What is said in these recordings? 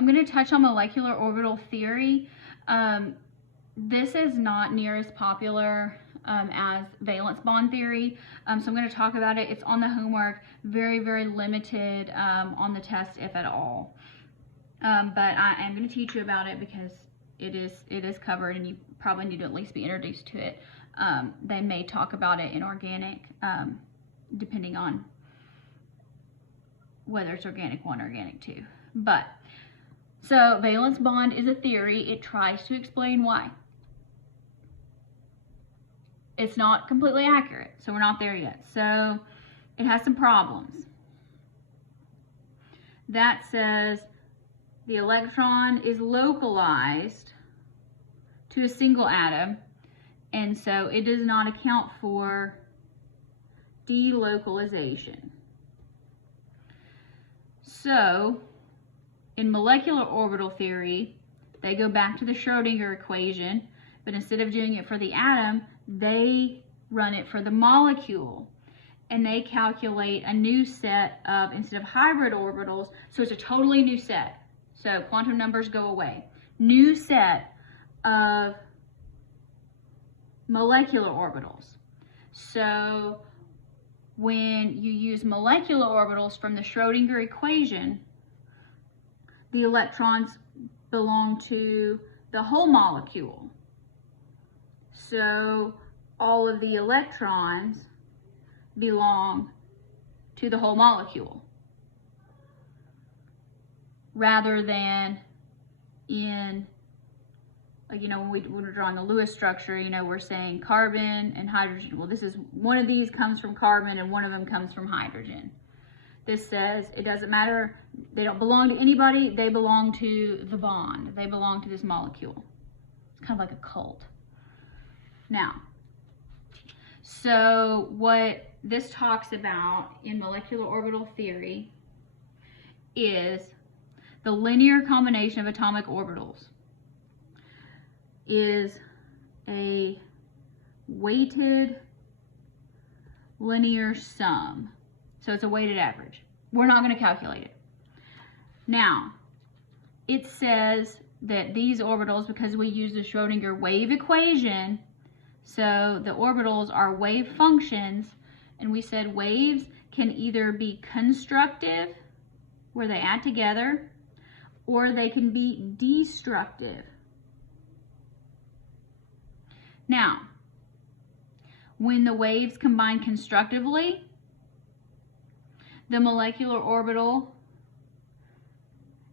I'm going to touch on molecular orbital theory. This is not near as popular as valence bond theory, so I'm going to talk about it. It's on the homework, very, very limited on the test, if at all. But I am going to teach you about it because it is covered, and you probably need to at least be introduced to it. They may talk about it in organic, depending on whether it's organic 1 or organic 2. But so valence bond is a theory. It tries to explain why. It's not completely accurate, so we're not there yet. So it has some problems. That says the electron is localized to a single atom, and so it does not account for delocalization. So in molecular orbital theory, they go back to the Schrodinger equation, but instead of doing it for the atom, they run it for the molecule, and they calculate a new set of, instead of hybrid orbitals, so it's a totally new set. So quantum numbers go away. New set of molecular orbitals. So when you use molecular orbitals from the Schrodinger equation, the electrons belong to the whole molecule. So all of the electrons belong to the whole molecule, rather than in, like, when we're drawing a Lewis structure, we're saying carbon and hydrogen. Well, this is, one of these comes from carbon and one of them comes from hydrogen. This says it doesn't matter, they don't belong to anybody, they belong to the bond, they belong to this molecule. It's kind of like a cult. Now, so what this talks about in molecular orbital theory is the linear combination of atomic orbitals is a weighted linear sum. So it's a weighted average. We're not going to calculate it. Now, it says that these orbitals, because we use the Schrodinger wave equation, so the orbitals are wave functions, and we said waves can either be constructive, where they add together, or they can be destructive. Now, when the waves combine constructively, the molecular orbital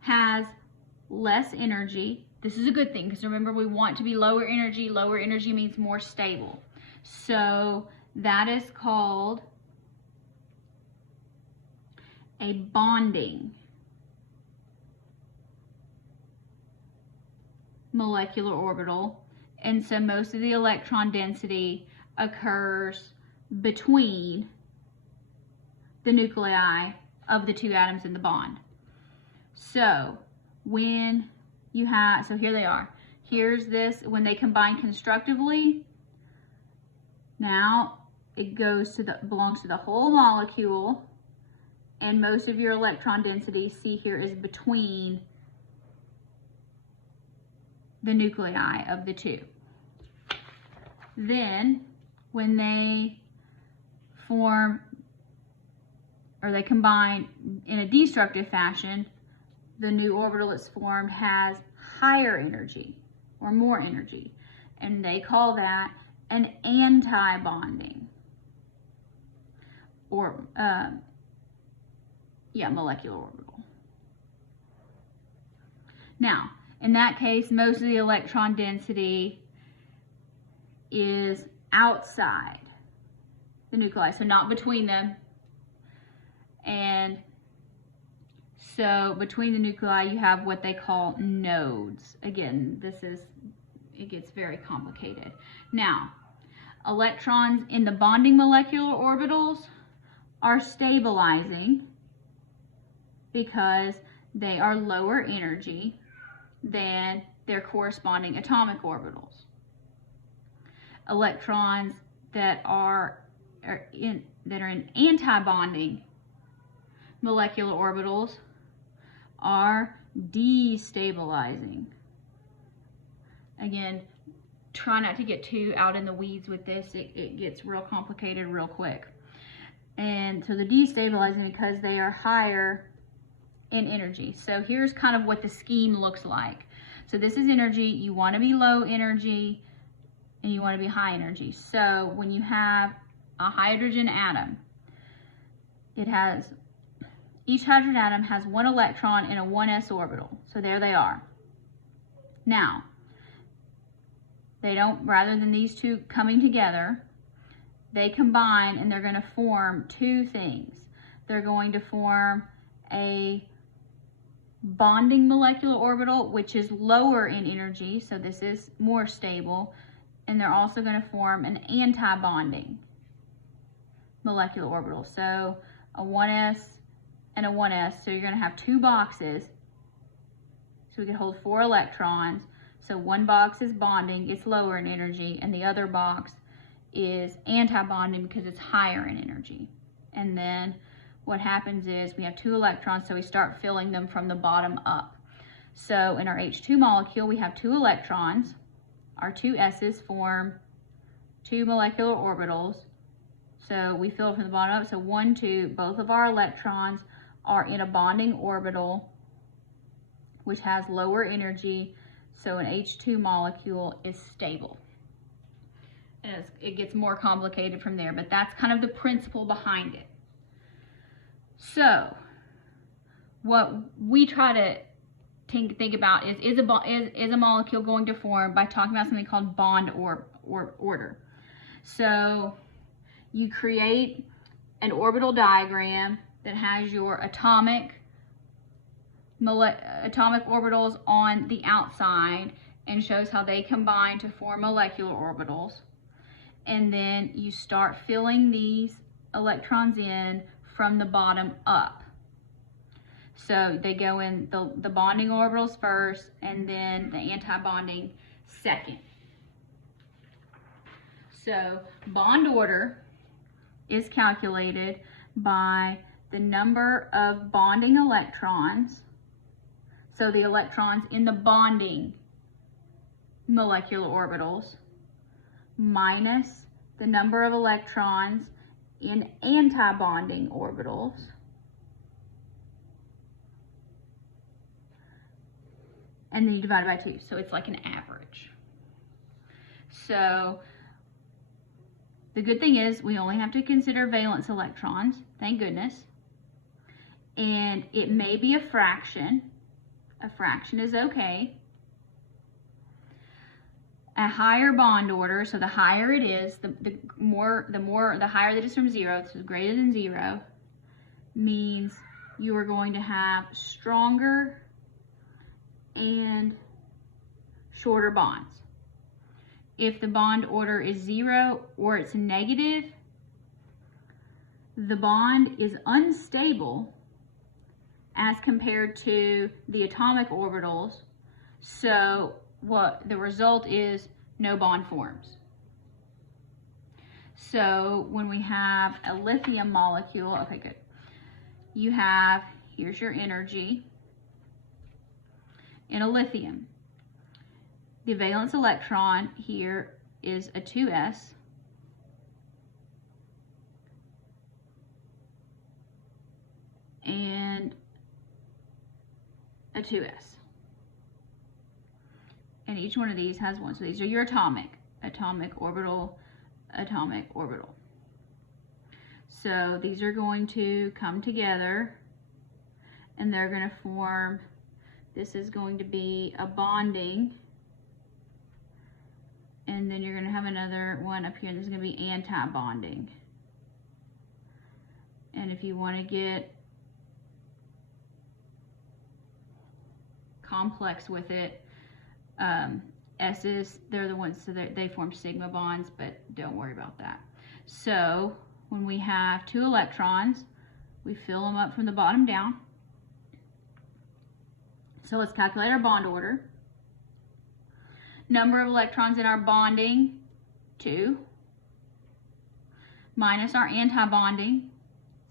has less energy. This is a good thing, because remember, we want to be lower energy. Lower energy means more stable. So that is called a bonding molecular orbital. And so most of the electron density occurs between the nuclei of the two atoms in the bond. So when you have, so here they are. Here's this, when they combine constructively, now it goes to the, belongs to the whole molecule, and most of your electron density, see here, is between the nuclei of the two. Then when they form, or they combine in a destructive fashion, the new orbital that's formed has higher energy or more energy, and they call that an anti-bonding, or molecular orbital. Now, in that case, most of the electron density is outside the nuclei, so not between them. And so between the nuclei, you have what they call nodes. Again, it gets very complicated. Now, electrons in the bonding molecular orbitals are stabilizing because they are lower energy than their corresponding atomic orbitals. Electrons that are in anti-bonding molecular orbitals are destabilizing. Again, try not to get too out in the weeds with this. It gets real complicated real quick. And so they're destabilizing because they are higher in energy. So here's kind of what the scheme looks like. So this is energy. You want to be low energy and you want to be high energy. So when you have a hydrogen atom, each hydrogen atom has one electron in a 1s orbital. So there they are. Now, rather than these two coming together, they combine and they're going to form two things. They're going to form a bonding molecular orbital, which is lower in energy, so this is more stable, and they're also going to form an anti-bonding molecular orbital. So a 1s and a 1s, so you're going to have two boxes, so we can hold 4 electrons. So one box is bonding, it's lower in energy, and the other box is anti-bonding because it's higher in energy. And then what happens is we have 2 electrons, so we start filling them from the bottom up. So in our H2 molecule, we have 2 electrons. Our 2 S's form 2 molecular orbitals. So we fill it from the bottom up. So 1, 2, both of our electrons are in a bonding orbital, which has lower energy. So an H2 molecule is stable. And it gets more complicated from there, but that's kind of the principle behind it. So what we try to think about is a molecule going to form by talking about something called bond order. So you create an orbital diagram that has your atomic orbitals on the outside and shows how they combine to form molecular orbitals. And then you start filling these electrons in from the bottom up. So they go in the bonding orbitals first and then the anti-bonding second. So bond order is calculated by the number of bonding electrons. So the electrons in the bonding molecular orbitals minus the number of electrons in anti-bonding orbitals and then you divide it by 2. So it's like an average. So the good thing is we only have to consider valence electrons, thank goodness. And it may be a fraction. A fraction is okay. A higher bond order, so the higher it is, the higher that is from 0, so greater than 0, means you are going to have stronger and shorter bonds. If the bond order is 0 or it's negative, the bond is unstable as compared to the atomic orbitals. So what the result is, no bond forms. So when we have a lithium molecule, okay, good. Here's your energy in a lithium. The valence electron here is a 2s. And a 2s. And each one of these has one. So these are your atomic orbital, atomic orbital. So these are going to come together and they're going to form, this is going to be a bonding, and then you're going to have another one up here. This is going to be anti-bonding. And if you want to get complex with it, S's, they're the ones, so they form sigma bonds, but don't worry about that. So when we have 2 electrons, we fill them up from the bottom down. So let's calculate our bond order. Number of electrons in our bonding, 2, minus our anti-bonding,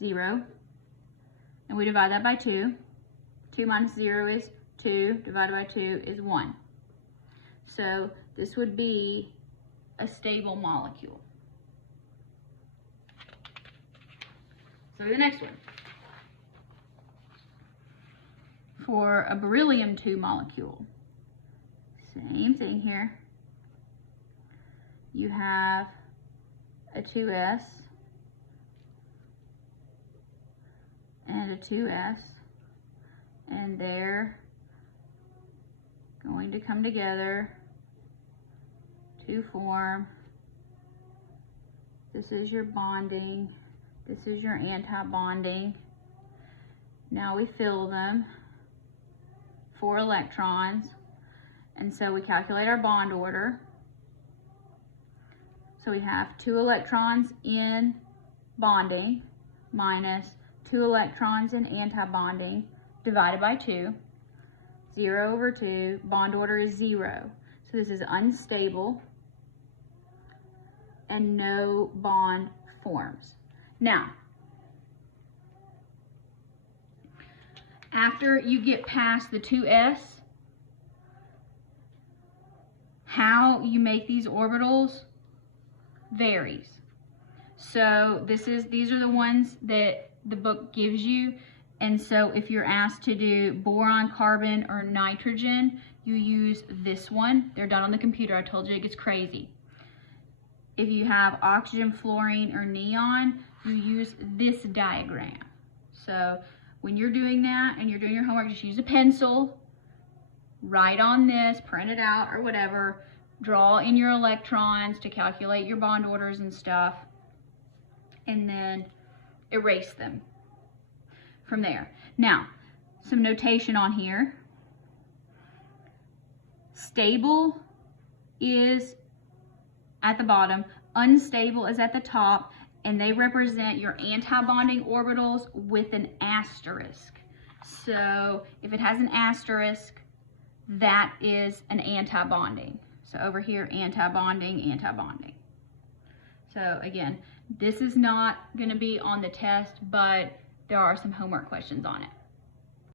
0, and we divide that by 2 2 minus 0 is 2, divided by 2 is 1. So this would be a stable molecule. So the next one. For a beryllium-2 molecule, same thing here. You have a 2s and a 2s, and they're going to come together to form, this is your bonding, this is your anti-bonding. Now we fill them 4 electrons, and so we calculate our bond order. So we have 2 electrons in bonding minus 2 electrons in anti-bonding divided by 2. 0 over 2, bond order is 0. So this is unstable and no bond forms. Now, after you get past the 2s, how you make these orbitals varies. So these are the ones that the book gives you. And so if you're asked to do boron, carbon, or nitrogen, you use this one. They're done on the computer. I told you it gets crazy. If you have oxygen, fluorine, or neon, you use this diagram. So when you're doing that and you're doing your homework, just use a pencil, write on this, print it out or whatever, draw in your electrons to calculate your bond orders and stuff, and then erase them from there. Now, some notation on here. Stable is at the bottom, unstable is at the top, and they represent your anti-bonding orbitals with an asterisk. So if it has an asterisk, that is an anti-bonding. So over here, anti-bonding, anti-bonding. So again, this is not going to be on the test, but there are some homework questions on it.